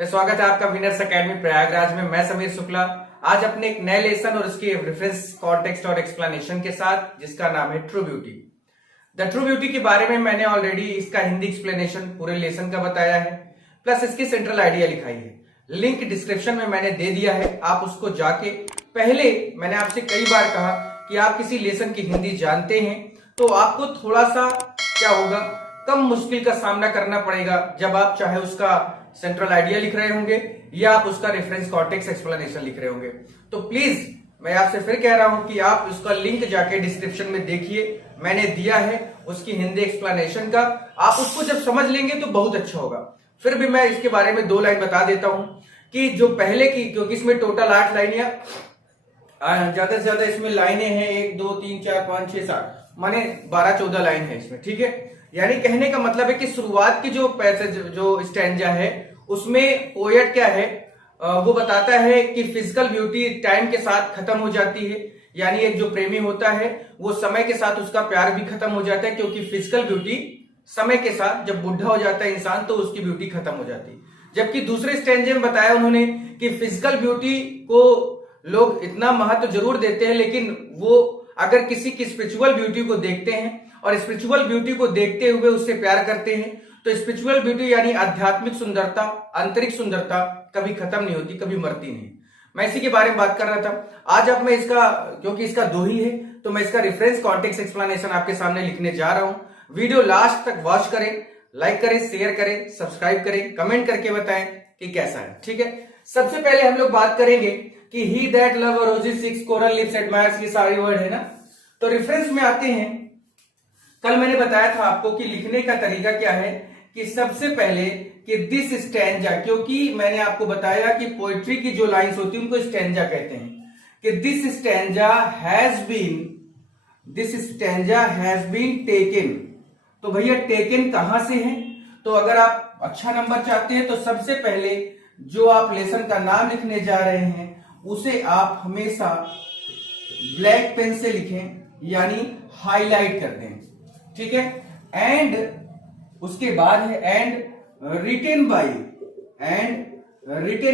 स्वागत है आपका विनर्स एकेडमी प्रयागराज में। मैं समीर शुक्ला आज अपने एक नए लेसन और उसकी रेफरेंस कॉन्टेक्स्ट और एक्सप्लेनेशन के साथ, जिसका नाम है true beauty. The true beauty के बारे में मैंने ऑलरेडी इसका हिंदी एक्सप्लेनेशन पूरे लेसन का बताया है, प्लस इसकी सेंट्रल आइडिया लिखाई है। लिंक डिस्क्रिप्शन में मैंने दे दिया है, आप उसको जाके, पहले मैंने आपसे कई बार कहा कि आप किसी लेसन की हिंदी जानते हैं तो आपको थोड़ा सा क्या होगा, कम मुश्किल का सामना करना पड़ेगा जब आप चाहे उसका सेंट्रल आइडिया लिख रहे होंगे या आप उसका रेफरेंस कॉन्टेक्स्ट एक्सप्लेनेशन लिख रहे होंगे। तो प्लीज मैं आपसे फिर कह रहा हूं कि आप उसका लिंक जाके डिस्क्रिप्शन में देखिए, मैंने दिया है उसकी हिंदी एक्सप्लेनेशन का। आप उसको जब समझ लेंगे तो बहुत अच्छा होगा। फिर भी मैं इसके बारे में 2 लाइन बता देता हूं कि जो पहले की, क्योंकि इसमें टोटल 8 लाइन या ज्यादा से ज्यादा इसमें लाइनें हैं 1 2 3 4 5 6 7 माने 12-14 लाइन है इसमें, ठीक है। यानी कहने का मतलब है कि शुरुआत की जो पैसेज, जो स्टैंजा है, उसमें पोएट क्या है, वो बताता है कि फिजिकल ब्यूटी टाइम के साथ खत्म हो जाती है। यानी एक जो प्रेमी होता है वो समय के साथ उसका प्यार भी खत्म हो जाता है, क्योंकि फिजिकल ब्यूटी समय के साथ, जब बुढ़ा हो जाता है इंसान तो उसकी ब्यूटी खत्म हो जाती है। जबकि दूसरे स्टैंजे में बताया उन्होंने कि फिजिकल ब्यूटी को लोग इतना महत्व जरूर देते हैं, लेकिन वो अगर किसी की स्पिरिचुअल ब्यूटी को देखते हैं और स्पिरिचुअल ब्यूटी को देखते हुए उससे प्यार करते हैं तो स्पिरिचुअल ब्यूटी यानी आध्यात्मिक सुंदरता, आंतरिक सुंदरता कभी खत्म नहीं होती, कभी मरती नहीं। मैं इसी के बारे में बात कर रहा था। आज अब मैं इसका, क्योंकि इसका 2 ही है तो मैं इसका रेफरेंस कॉन्टेक्स्ट एक्सप्लेनेशन आपके सामने लिखने जा रहा हूं। वीडियो लास्ट तक वॉच करें, लाइक करें, शेयर करें, सब्सक्राइब करें, कमेंट करके बताएं कि कैसा है, ठीक है। सबसे पहले हम लोग बात करेंगे कि he that love roses six coral lips admires, ये सारे वर्ड है ना। तो रेफरेंस में आते हैं। कल मैंने बताया था आपको कि लिखने का तरीका क्या है, कि सबसे पहले कि दिस स्टैंजा, क्योंकि मैंने आपको बताया कि पोएट्री की जो लाइंस होती है उनको स्टैंजा कहते हैं, कि this stanza has been taken. तो भैया टेकन कहां से है? तो अगर आप अच्छा नंबर चाहते हैं तो सबसे पहले जो आप लेसन का नाम लिखने जा रहे हैं उसे आप हमेशा ब्लैक पेन से लिखें, यानी हाईलाइट कर दें, ठीक है। एंड उसके बाद है एंड रिटेन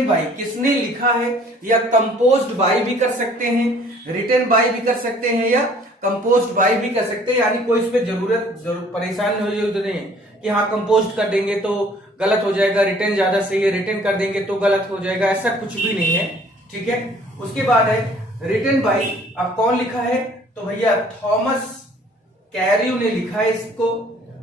बाय, किसने लिखा है, या कंपोज्ड बाय भी कर सकते हैं, रिटेन बाय भी कर सकते हैं या कंपोज्ड बाय भी कर सकते हैं। यानी कोई इसमें जरूर परेशान होने की जरूरत नहीं है कि हाँ कंपोज्ड कर देंगे तो गलत हो जाएगा, रिटेन ज्यादा सही है, रिटेन कर देंगे तो गलत हो जाएगा, ऐसा कुछ भी नहीं है, ठीक है। उसके बाद है रिटेन बाय। अब कौन लिखा है? तो भैया थॉमस कैरियो ने लिखा है इसको,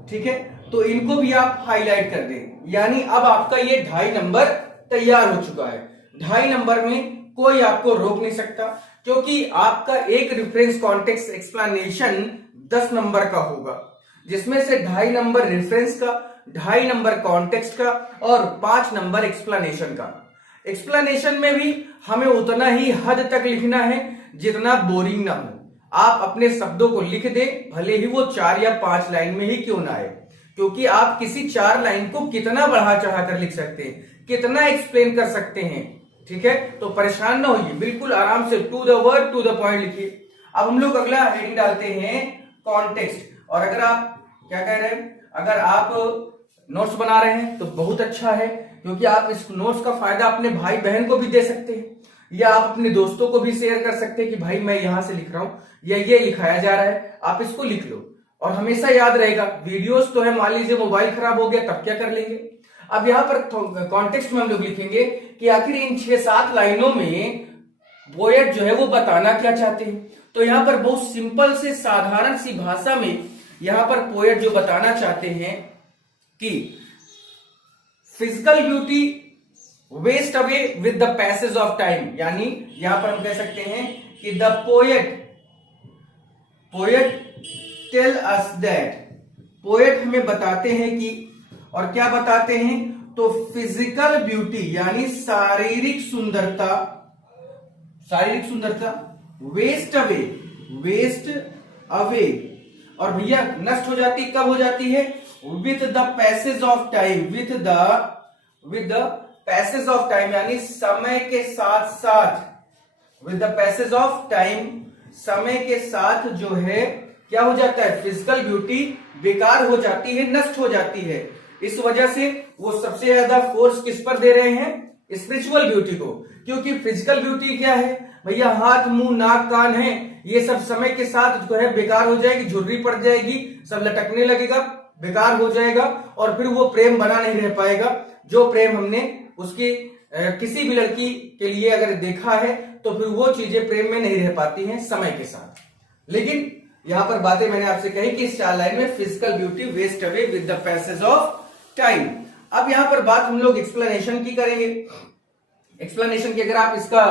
ठीक है। तो इनको भी आप हाईलाइट कर दें, यानी अब आपका ये 2.5 नंबर तैयार हो चुका है। 2.5 नंबर में कोई आपको रोक नहीं सकता, क्योंकि आपका एक रेफरेंस कॉन्टेक्स्ट एक्सप्लेनेशन 10 नंबर का होगा, जिसमें से 2.5 नंबर रेफरेंस का, 2.5 नंबर कॉन्टेक्स्ट का और 5 नंबर एक्सप्लेनेशन का। एक्सप्लेनेशन में भी हमें उतना ही हद तक लिखना है जितना बोरिंग ना हो। आप अपने शब्दों को लिख दें, भले ही वो 4 या 5 लाइन में ही क्यों ना आए, क्योंकि आप किसी 4 लाइन को कितना बढ़ा चढ़ा कर लिख सकते हैं, कितना एक्सप्लेन कर सकते हैं, ठीक है। तो परेशान ना होइए, बिल्कुल आराम से to the word to the point लिखिए। अब हम लोग अगला हेडिंग डालते हैं कॉन्टेक्स्ट। और अगर आप क्या कह रहे हैं, अगर आप नोट्स बना रहे हैं तो बहुत अच्छा है, क्योंकि आप इस नोट्स का फायदा अपने भाई बहन को भी दे सकते हैं, या आप अपने दोस्तों को भी शेयर कर सकते हैं कि भाई मैं यहां से लिख रहा हूं या ये लिखाया जा रहा है, आप इसको लिख लो और हमेशा याद रहेगा। वीडियोस तो है, मान लीजिए मोबाइल खराब हो गया तब क्या कर लेंगे। अब यहां पर कॉन्टेक्स्ट में हम लोग लिखेंगे कि आखिर इन 6-7 लाइनों में पोएट जो है वो बताना क्या चाहते हैं। तो यहां पर बहुत सिंपल से साधारण सी भाषा में यहां पर पोएट जो बताना चाहते हैं कि physical beauty waste away with the passage of time. यानी यहां पर हम कह सकते हैं कि the poet tell us that, poet हमें बताते हैं कि, और क्या बताते हैं, तो फिजिकल ब्यूटी यानी शारीरिक सुंदरता वेस्ट अवे, और भैया नष्ट हो जाती, कब हो जाती है? With the passage of time, with the passage of time, यानी समय के साथ साथ, with the passage of time, समय के साथ जो है क्या हो जाता है, फिजिकल ब्यूटी बेकार हो जाती है, नष्ट हो जाती है। इस वजह से वो सबसे ज्यादा फोर्स किस पर दे रहे हैं? स्पिरिचुअल ब्यूटी को। क्योंकि फिजिकल ब्यूटी क्या है भैया? हाथ, मुंह, नाक, कान है, ये सब समय के साथ जो है बेकार हो जाएगी, झुर्री पड़ जाएगी, सब लटकने लगेगा, बेकार हो जाएगा, और फिर वो प्रेम बना नहीं रह पाएगा। जो प्रेम हमने उसकी किसी भी लड़की के लिए अगर देखा है तो फिर वो चीजें प्रेम में नहीं रह पाती हैं समय के साथ। लेकिन यहां पर बातें मैंने आपसे कही कि इस 4 लाइन में physical beauty waste away with the passage of time. अब यहां पर बात हम लोग एक्सप्लेनेशन की करेंगे। एक्सप्लेनेशन की अगर आप इसका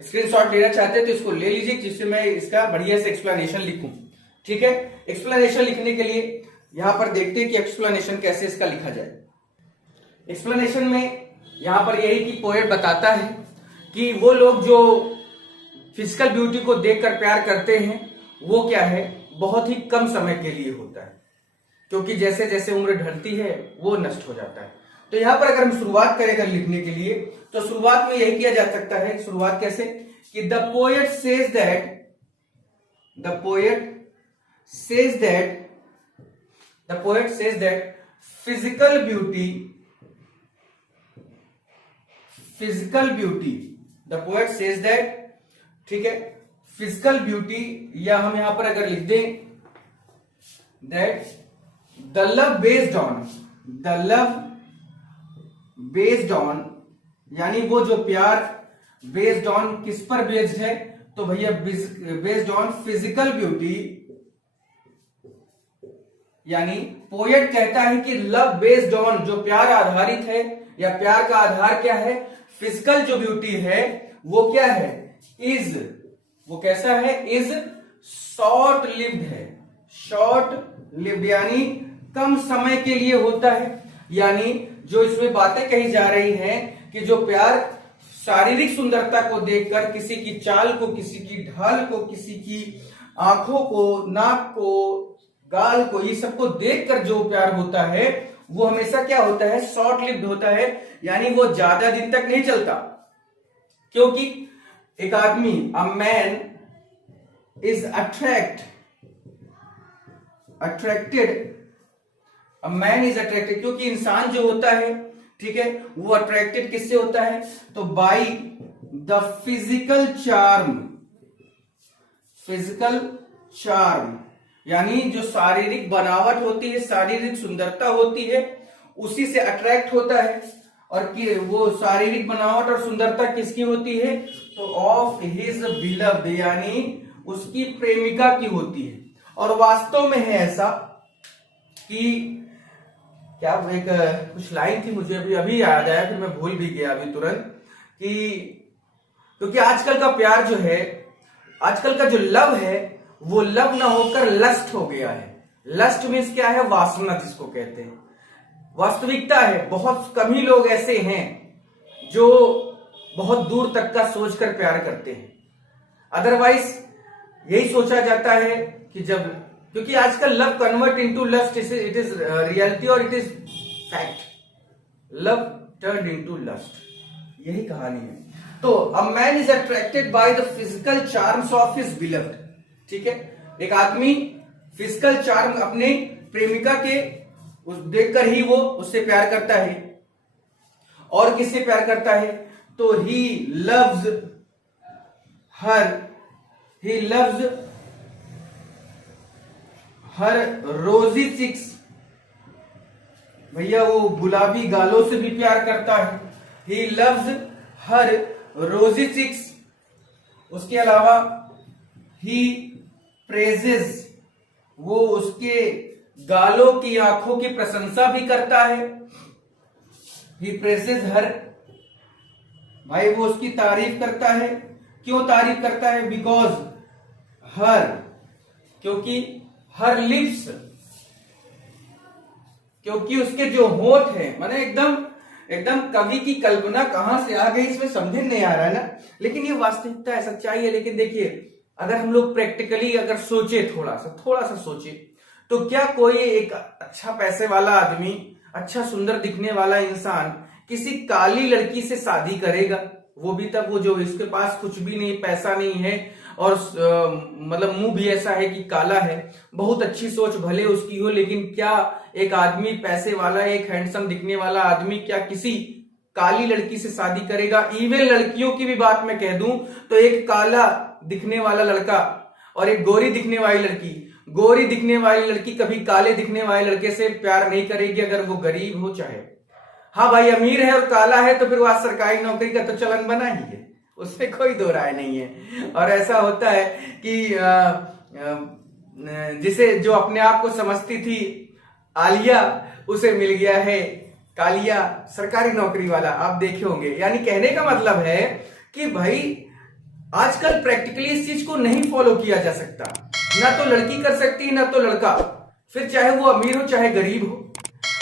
स्क्रीनशॉट लेना चाहते हैं तो इसको ले लीजिए, जिससे मैं इसका बढ़िया से एक्सप्लेनेशन लिखूं। ठीक है, एक्सप्लेनेशन लिखने के लिए यहां पर देखते हैं कि एक्सप्लेनेशन कैसे इसका लिखा जाए। एक्सप्लेनेशन में यहां पर यही कि पोएट बताता है कि वो लोग जो फिजिकल ब्यूटी को देखकर प्यार करते हैं वो क्या है, बहुत ही कम समय के लिए होता है, क्योंकि जैसे जैसे उम्र ढलती है वो नष्ट हो जाता है। तो यहां पर अगर हम शुरुआत करें अगर लिखने के लिए तो शुरुआत में यही किया जा सकता है। शुरुआत कैसे कि the poet says that physical beauty the poet says that, ठीक है, फिजिकल ब्यूटी, या हम यहां पर अगर लिख दें that the love based on, यानी वो जो प्यार बेस्ड ऑन किस पर बेस्ड है? तो भैया बेस्ड ऑन फिजिकल ब्यूटी, यानी पोएट कहता है कि लव बेस्ड ऑन, जो प्यार आधारित है या प्यार का आधार क्या है? फिजिकल जो ब्यूटी है वो क्या है? वो कैसा है? इज शॉर्ट लिव्ड, यानी कम समय के लिए होता है। यानी जो इसमें बातें कही जा रही हैं कि जो प्यार शारीरिक सुंदरता को देखकर, किसी की चाल को, किसी की ढाल को, किसी की आंखों को, नाक को, गाल को, ये सबको देखकर जो प्यार होता है वो हमेशा क्या होता है? शॉर्ट लिव्ड होता है, यानी वो ज्यादा दिन तक नहीं चलता। क्योंकि एक आदमी, अ मैन इज अट्रैक्टेड, क्योंकि इंसान जो होता है, ठीक है, वो अट्रैक्टेड किससे होता है? तो बाई द फिजिकल चार्म, यानी जो शारीरिक बनावट होती है, शारीरिक सुंदरता होती है, उसी से अट्रैक्ट होता है। और कि वो शारीरिक बनावट और सुंदरता किसकी होती है? तो ऑफ हिज बिलव्ड, यानी उसकी प्रेमिका की होती है। और वास्तव में है ऐसा कि क्या एक कुछ लाइन थी, मुझे अभी याद आया, फिर मैं भूल भी गया अभी तुरंत, कि क्योंकि आजकल का प्यार जो है, आजकल का जो लव है वो लव ना होकर लस्ट हो गया है। लस्ट मीन्स क्या है? वासना जिसको कहते हैं। वास्तविकता है बहुत कम ही लोग ऐसे हैं जो बहुत दूर तक का सोचकर प्यार करते हैं। अदरवाइज यही सोचा जाता है कि जब, क्योंकि आजकल love convert into lust, it is reality और it is fact. Love turn into lust, यही कहानी है। तो a man is attracted by the physical charms of his beloved, ठीक है, एक आदमी फिजिकल चार्म अपने प्रेमिका के उस देखकर ही वो उससे प्यार करता है। और किससे प्यार करता है? तो ही लव्स हर रोजी चिक्स, भैया वो गुलाबी गालों से भी प्यार करता है। ही लव्स हर रोजी चिक्स, उसके अलावा ही प्रेजेस, वो उसके गालों की, आंखों की प्रशंसा भी करता है। ही प्रेजेस हर, भाई वो उसकी तारीफ करता है। क्यों तारीफ करता है? बिकॉज हर, क्योंकि हर लिप्स, क्योंकि उसके जो होठ है, माने एकदम कवि की कल्पना कहां से आ गई इसमें समझ नहीं आ रहा है ना, लेकिन ये वास्तविकता है, सच्चाई है। लेकिन देखिए अगर हम लोग प्रैक्टिकली अगर सोचे, थोड़ा सा सोचे, तो क्या कोई एक अच्छा पैसे वाला आदमी, अच्छा सुंदर दिखने वाला इंसान किसी काली लड़की से शादी करेगा? वो भी तब वो जो इसके पास कुछ भी नहीं, पैसा नहीं है और मतलब मुंह भी ऐसा है कि काला है, बहुत अच्छी सोच भले उसकी हो, लेकिन क्या एक आदमी पैसे वाला, एक हैंडसम दिखने वाला आदमी क्या किसी काली लड़की से शादी करेगा? इवन लड़कियों की भी बात मैं कह दूं तो एक काला दिखने वाला लड़का और एक गोरी दिखने वाली लड़की, गोरी दिखने वाली लड़की कभी काले दिखने वाले लड़के से प्यार नहीं करेगी, अगर वो गरीब हो चाहे। हाँ भाई, अमीर है और काला है तो फिर वह सरकारी नौकरी का तो चलन बना ही है, उसमें कोई दो राय नहीं है। और ऐसा होता है कि जिसे जो अपने आप को समझती थी आलिया, उसे मिल गया है कालिया सरकारी नौकरी वाला, आप देखे होंगे। यानी कहने का मतलब है कि भाई आजकल प्रैक्टिकली इस चीज को नहीं फॉलो किया जा सकता, ना तो लड़की कर सकती है ना तो लड़का, फिर चाहे वो अमीर हो चाहे गरीब हो।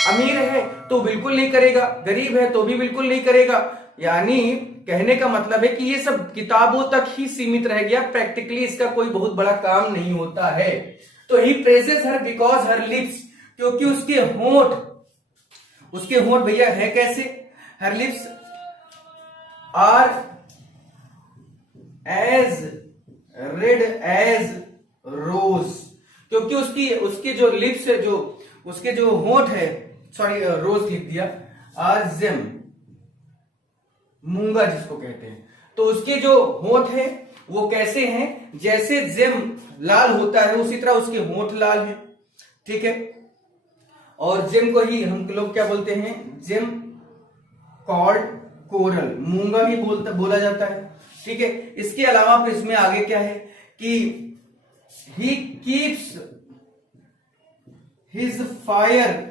अमीर है तो बिल्कुल नहीं करेगा, गरीब है तो भी बिल्कुल नहीं करेगा। यानी कहने का मतलब है कि ये सब किताबों तक ही सीमित रह गया, प्रैक्टिकली इसका कोई बहुत बड़ा काम नहीं होता है। तो he praises her because her lips, क्योंकि उसके होंठ भैया है कैसे? Her lips are as red as rose, क्योंकि उसके जो लिप्स है, जो उसके जो होंठ है, सॉरी रोज लिख दिया, आर जेम, मूंगा जिसको कहते हैं, तो उसके जो होंठ है वो कैसे हैं? जैसे जेम लाल होता है उसी तरह उसके होंठ लाल हैं, ठीक है। और जेम को ही हम लोग क्या बोलते हैं? जेम कॉल्ड कोरल, मूंगा भी बोला जाता है, ठीक है। इसके अलावा फिर इसमें आगे क्या है कि he keeps his fire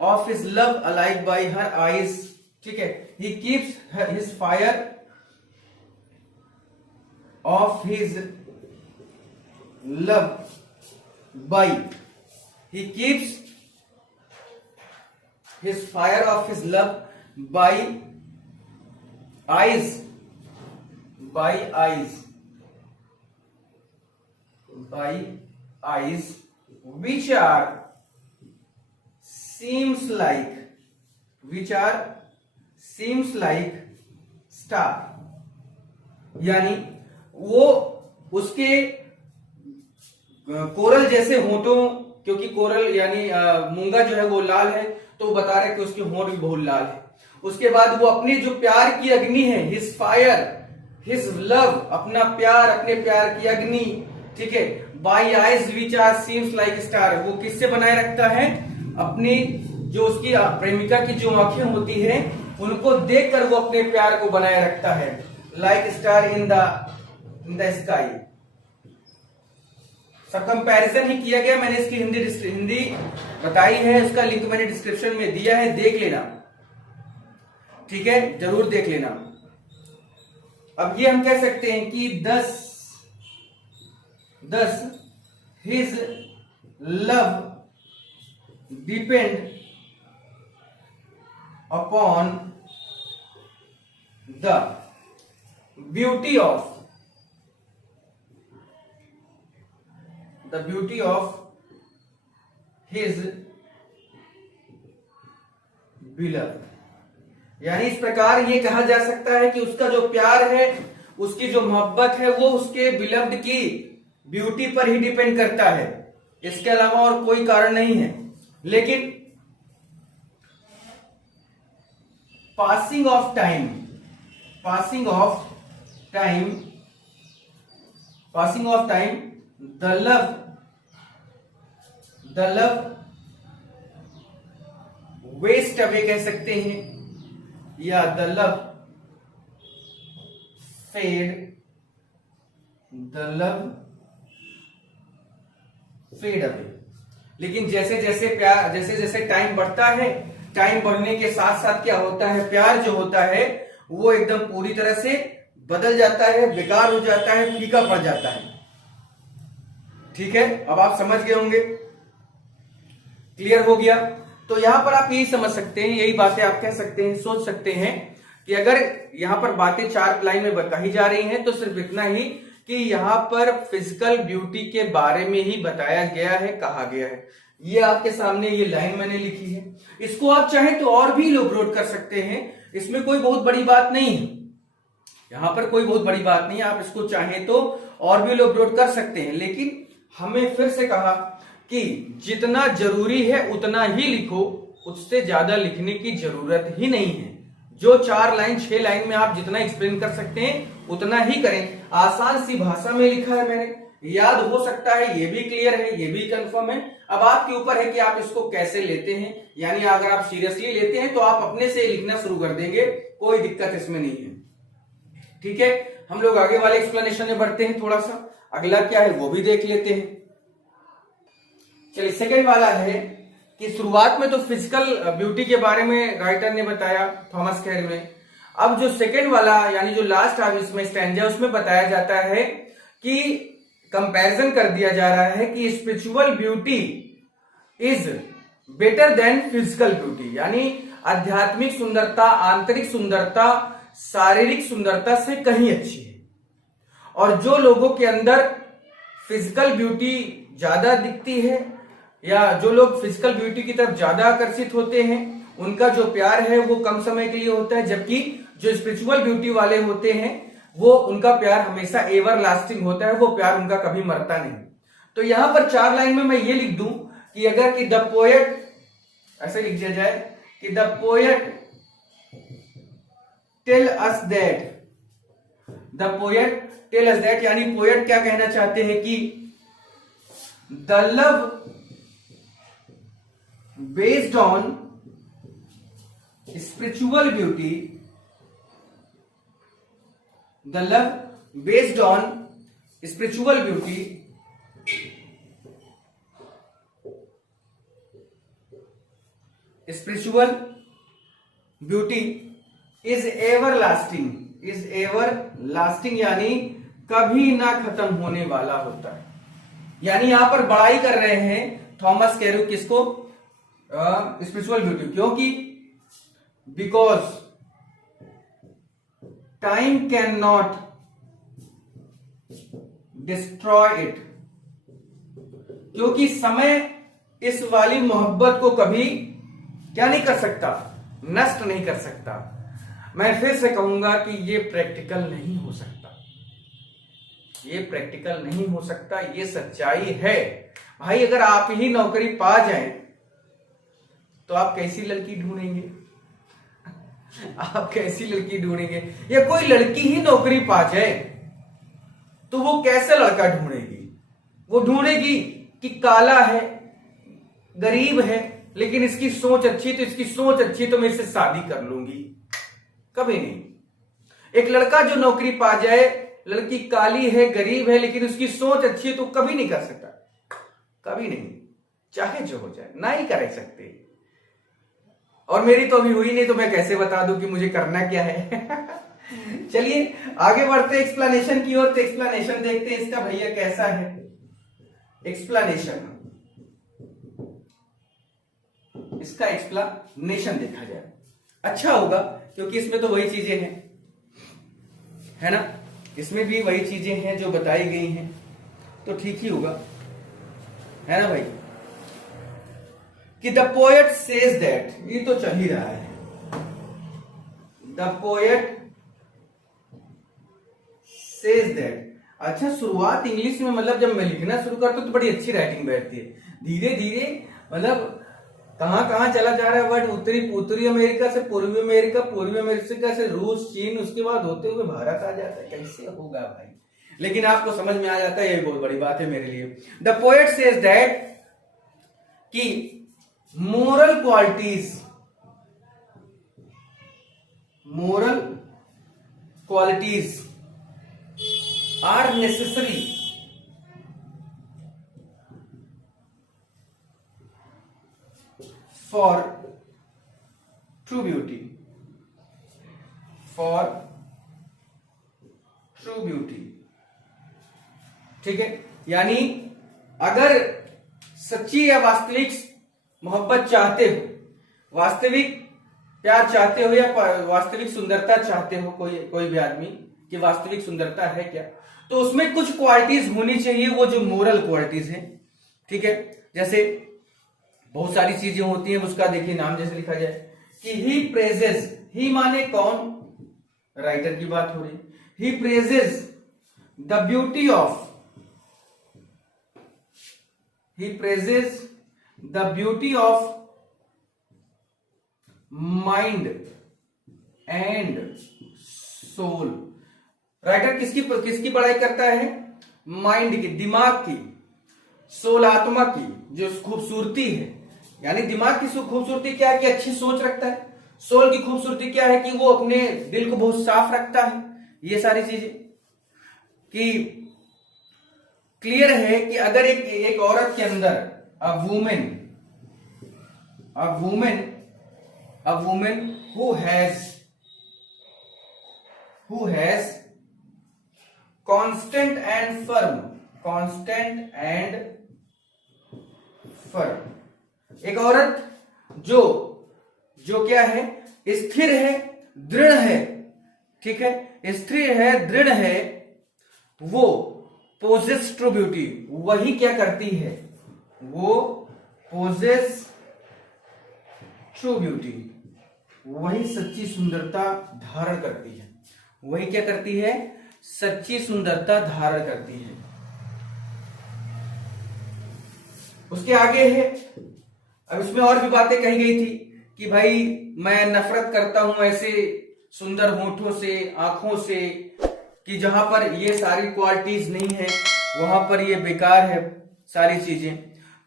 of his love alive by her eyes, ठीक है। He keeps his fire of his love by, he keeps his fire of his love by eyes which are seems like star। यानी वो उसके coral जैसे होठों, क्योंकि coral यानी मूंगा जो है वो लाल है, तो बता रहे कि उसके होंठ भी बहुत लाल है। उसके बाद वो अपनी जो प्यार की अग्नि है, हिज फायर, हिज लव, अपना प्यार, अपने प्यार की अग्नि, ठीक है, by eyes which are seems like star, वो किससे बनाए रखता है? अपनी जो उसकी प्रेमिका की जो आंखें होती है उनको देखकर वो अपने प्यार को बनाए रखता है, like star in the sky. सब कंपैरिजन ही किया गया, मैंने इसकी हिंदी बताई है, उसका लिंक मैंने डिस्क्रिप्शन में दिया है, देख लेना, ठीक है, जरूर देख लेना। अब ये हम कह सकते हैं कि दस his love depend upon the beauty of his beloved। यानी इस प्रकार ये कहा जा सकता है कि उसका जो प्यार है, उसकी जो मोहब्बत है, वो उसके बिलव्ड की ब्यूटी पर ही डिपेंड करता है, इसके अलावा और कोई कारण नहीं है। लेकिन passing of time the love waste away कह सकते हैं, या द लव फेड अवे। लेकिन जैसे जैसे टाइम बढ़ता है, टाइम बढ़ने के साथ साथ क्या होता है? प्यार जो होता है वो एकदम पूरी तरह से बदल जाता है, बेकार हो जाता है, फीका पड़ जाता है, ठीक है। अब आप समझ गए होंगे, क्लियर हो गया। तो यहां पर आप यही समझ सकते हैं, यही बातें आप कह सकते हैं, सोच सकते हैं कि अगर यहां पर बातें 4 लाइन में कही जा रही हैं तो सिर्फ इतना ही कि यहां पर फिजिकल ब्यूटी के बारे में ही बताया गया है, कहा गया है। ये आपके सामने ये लाइन मैंने लिखी है, इसको आप चाहे तो और भी इलैबोरेट कर सकते हैं, इसमें कोई बहुत बड़ी बात नहीं है, यहां पर कोई बहुत बड़ी बात नहीं है, आप इसको चाहें तो और भी अपलोड कर सकते हैं, लेकिन हमें फिर से कहा कि जितना जरूरी है उतना ही लिखो, उससे ज्यादा लिखने की जरूरत ही नहीं है। जो 4 लाइन 6 लाइन में आप जितना एक्सप्लेन कर सकते हैं उतना ही करें। आसान सी भाषा में लिखा है मैंने, याद हो सकता है, ये भी क्लियर है, ये भी कंफर्म है। अब आपके ऊपर है कि आप इसको कैसे लेते हैं, यानी अगर आप सीरियसली लेते हैं तो आप अपने से लिखना शुरू कर देंगे, कोई दिक्कत इसमें नहीं है। ठीक है, हम लोग आगे वाले एक्सप्लेनेशन में बढ़ते हैं। थोड़ा सा अगला क्या है वो भी देख लेते हैं। चलिए, सेकेंड वाला है कि शुरुआत में तो फिजिकल ब्यूटी के बारे में राइटर ने बताया थॉमस केयर में। अब जो सेकेंड वाला यानी जो लास्ट आज इसमें स्टैंजा उसमें बताया जाता है कि कंपैरिजन कर दिया जा रहा है कि spiritual beauty is better than physical beauty, यानी आध्यात्मिक सुंदरता, आंतरिक सुंदरता शारीरिक सुंदरता से कहीं अच्छी है। और जो लोगों के अंदर फिजिकल ब्यूटी ज्यादा दिखती है या जो लोग फिजिकल ब्यूटी की तरफ ज्यादा आकर्षित होते हैं, उनका जो प्यार है वो कम समय के लिए होता है, जबकि जो स्पिरिचुअल ब्यूटी वाले होते हैं वो उनका प्यार हमेशा एवर लास्टिंग होता है, वो प्यार उनका कभी मरता नहीं। तो यहां पर 4 लाइन में मैं ये लिख दूं कि अगर कि द पोएट, ऐसे लिख दिया जाए कि the poet tell us that, the poet tell us that, यानी पोएट क्या कहना चाहते हैं कि the love based on spiritual beauty, the love based on spiritual beauty is everlasting, यानी कभी ना खत्म होने वाला होता है। यानी यहां पर बड़ाई कर रहे हैं थॉमस केरू किसको, स्पिरिचुअल ब्यूटी, क्योंकि because time cannot destroy it, क्योंकि समय इस वाली मोहब्बत को कभी क्या नहीं कर सकता, नष्ट नहीं कर सकता। मैं फिर से कहूंगा कि ये प्रैक्टिकल नहीं हो सकता, ये प्रैक्टिकल नहीं हो सकता, ये सच्चाई है। भाई अगर आप ही नौकरी पा जाएं तो आप कैसी लड़की ढूंढेंगे, आप कैसी लड़की ढूंढेंगे, या कोई लड़की ही नौकरी पा जाए तो वो कैसे लड़का ढूंढेगी, वो ढूंढेगी कि काला है, गरीब है, लेकिन इसकी सोच अच्छी, तो इसकी सोच अच्छी तो मैं इससे शादी कर लूंगी, कभी नहीं। एक लड़का जो नौकरी पा जाए, लड़की काली है, गरीब है, लेकिन उसकी सोच अच्छी है तो कभी नहीं कर सकता, कभी नहीं, चाहे जो हो जाए, ना ही कर सकते। और मेरी तो अभी हुई नहीं तो मैं कैसे बता दूं कि मुझे करना क्या है। चलिए आगे बढ़ते एक्सप्लेनेशन की ओर। तो एक्सप्लेनेशन देखते हैं इसका भैया कैसा है। एक्सप्लेनेशन, इसका एक्सप्लेनेशन देखा जाए अच्छा होगा, क्योंकि इसमें तो वही चीजें हैं, है ना, इसमें भी वही चीजें हैं जो बताई गई हैं, तो ठीक ही होगा, है ना भाई। कि द पोएट सेज दैट, ये तो चल ही रहा है, द पोएट सेज दैट। अच्छा, शुरुआत इंग्लिश में, मतलब जब मैं लिखना शुरू करता हूं तो बड़ी अच्छी राइटिंग बैठती है, धीरे धीरे मतलब कहां कहां चला जा रहा है वर्ड, उत्तरी अमेरिका से पूर्वी अमेरिका, पूर्वी अमेरिका से रूस, चीन, उसके बाद होते हुए भारत आ जाता है, कैसे होगा भाई, लेकिन आपको समझ में आ जाता है, ये बहुत बड़ी बात है मेरे लिए। द पोएट सेज दैट कि moral qualities are necessary for true beauty, ठीक है। यानी अगर सच्ची या वास्तविक मोहब्बत चाहते हो, वास्तविक प्यार चाहते हो, या वास्तविक सुंदरता चाहते हो, कोई भी आदमी की वास्तविक सुंदरता है क्या, तो उसमें कुछ क्वालिटीज होनी चाहिए, वो जो मोरल क्वालिटीज हैं, ठीक है। जैसे बहुत सारी चीजें होती हैं, उसका देखिए नाम जैसे लिखा जाए कि ही प्रेजेस, ही माने कौन, राइटर की बात हो रही, he praises the beauty of mind and soul। Writer किसकी पढ़ाई करता है? माइंड की, दिमाग की, सोल आत्मा की जो खूबसूरती है। यानी दिमाग की खूबसूरती क्या है कि अच्छी सोच रखता है। सोल की खूबसूरती क्या है कि वो अपने दिल को बहुत साफ रखता है। ये सारी चीजें कि क्लियर है कि अगर एक औरत के अंदर a women who has constant and firm, एक औरत जो क्या है? स्थिर है, दृढ़ है, ठीक है, स्थिर है, दृढ़ है, वो पोजेस ट्रू ब्यूटी, वही क्या करती है? वो पोजेस ट्रू ब्यूटी, वही सच्ची सुंदरता धारण करती है। वही क्या करती है? सच्ची सुंदरता धारण करती है। उसके आगे है, अब इसमें और भी बातें कही गई थी कि भाई मैं नफरत करता हूं ऐसे सुंदर होठों से, आंखों से, कि जहां पर ये सारी क्वालिटीज नहीं है, वहां पर ये बेकार है सारी चीजें।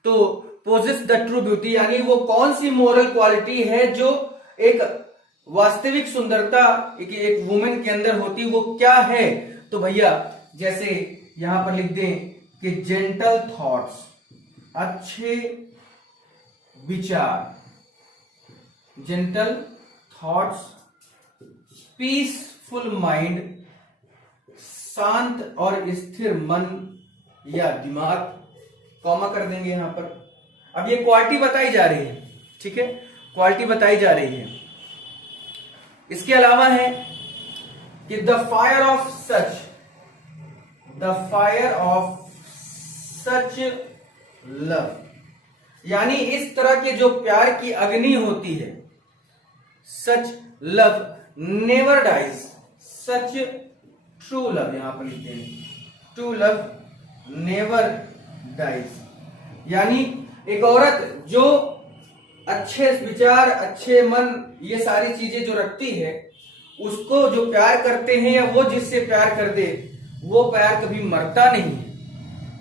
तो पोजेस द ट्रू ब्यूटी, यानी वो कौन सी मोरल क्वालिटी है जो एक वास्तविक सुंदरता एक वुमेन के अंदर होती, वो क्या है? तो भैया जैसे यहां पर लिख दें कि जेंटल थॉट्स, अच्छे विचार, जेंटल थॉट्स, पीसफुल माइंड, शांत और स्थिर मन या दिमाग, कॉमा कर देंगे यहां पर। अब ये क्वालिटी बताई जा रही है, ठीक है, क्वालिटी बताई जा रही है। इसके अलावा है कि the fire of such love, यानी इस तरह के जो प्यार की अग्नि होती है, सच लव नेवर डाइज, सच ट्रू लव, यहां पर लिखते हैं ट्रू लव नेवर डाइज। यानी एक औरत जो अच्छे विचार, अच्छे मन, ये सारी चीजें जो रखती है, उसको जो प्यार करते हैं या वो जिससे प्यार कर दे, वो प्यार कभी मरता नहीं है,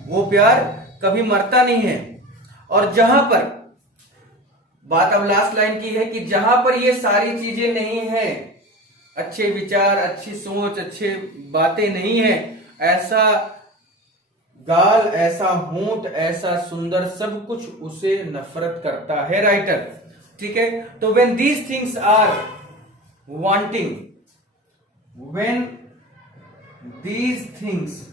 वो प्यार कभी मरता नहीं है। और जहां पर बात अब लास्ट लाइन की है कि जहां पर ये सारी चीजें नहीं है, अच्छे विचार, अच्छी सोच, अच्छे बातें नहीं है, ऐसा गाल, ऐसा होंठ, ऐसा सुंदर सब कुछ, उसे नफरत करता है राइटर, ठीक है। तो when these things are wanting, when these things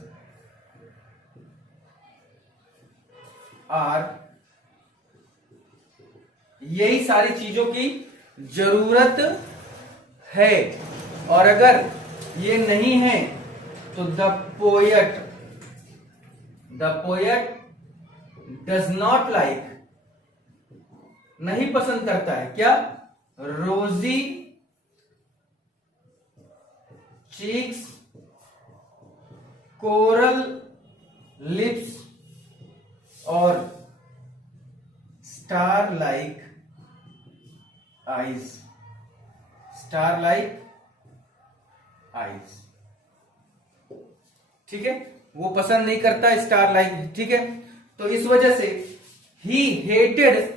are, यही सारी चीजों की जरूरत है, और अगर ये नहीं है तो the poet does not like, नहीं पसंद करता है क्या? रोजी चीक्स, कोरल लिप्स और star like eyes, star like eyes, ठीक है, वो पसंद नहीं करता स्टार लाइक, ठीक है। तो इस वजह से ही हेटेड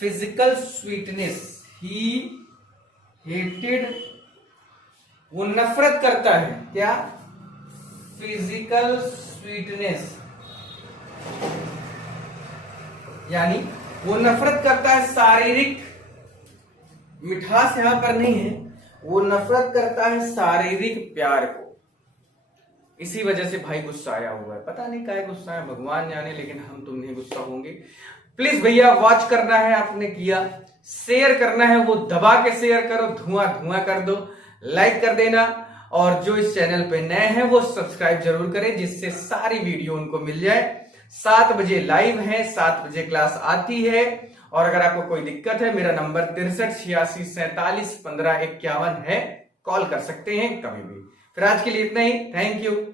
फिजिकल स्वीटनेस, ही हेटेड, वो नफरत करता है क्या? फिजिकल स्वीटनेस, यानी वो नफरत करता है शारीरिक, मिठास यहां पर नहीं है, वो नफरत करता है शारीरिक प्यार को। इसी वजह से भाई गुस्सा आया हुआ है, पता नहीं क्या गुस्सा है, भगवान जाने, लेकिन हम तुम नहीं गुस्सा होंगे। प्लीज भैया वॉच करना है, आपने किया, शेयर करना है वो दबा के शेयर करो, धुआं धुआं कर दो, लाइक कर देना, और जो इस चैनल पे नए हैं वो सब्सक्राइब जरूर करें, जिससे सारी वीडियो उनको मिल जाए। 7 बजे लाइव है, 7 बजे क्लास आती है, और अगर आपको कोई दिक्कत है, मेरा नंबर 63 86 47 15 51 है, कॉल कर सकते हैं कभी भी। फिर आज के लिए इतना ही। Thank you.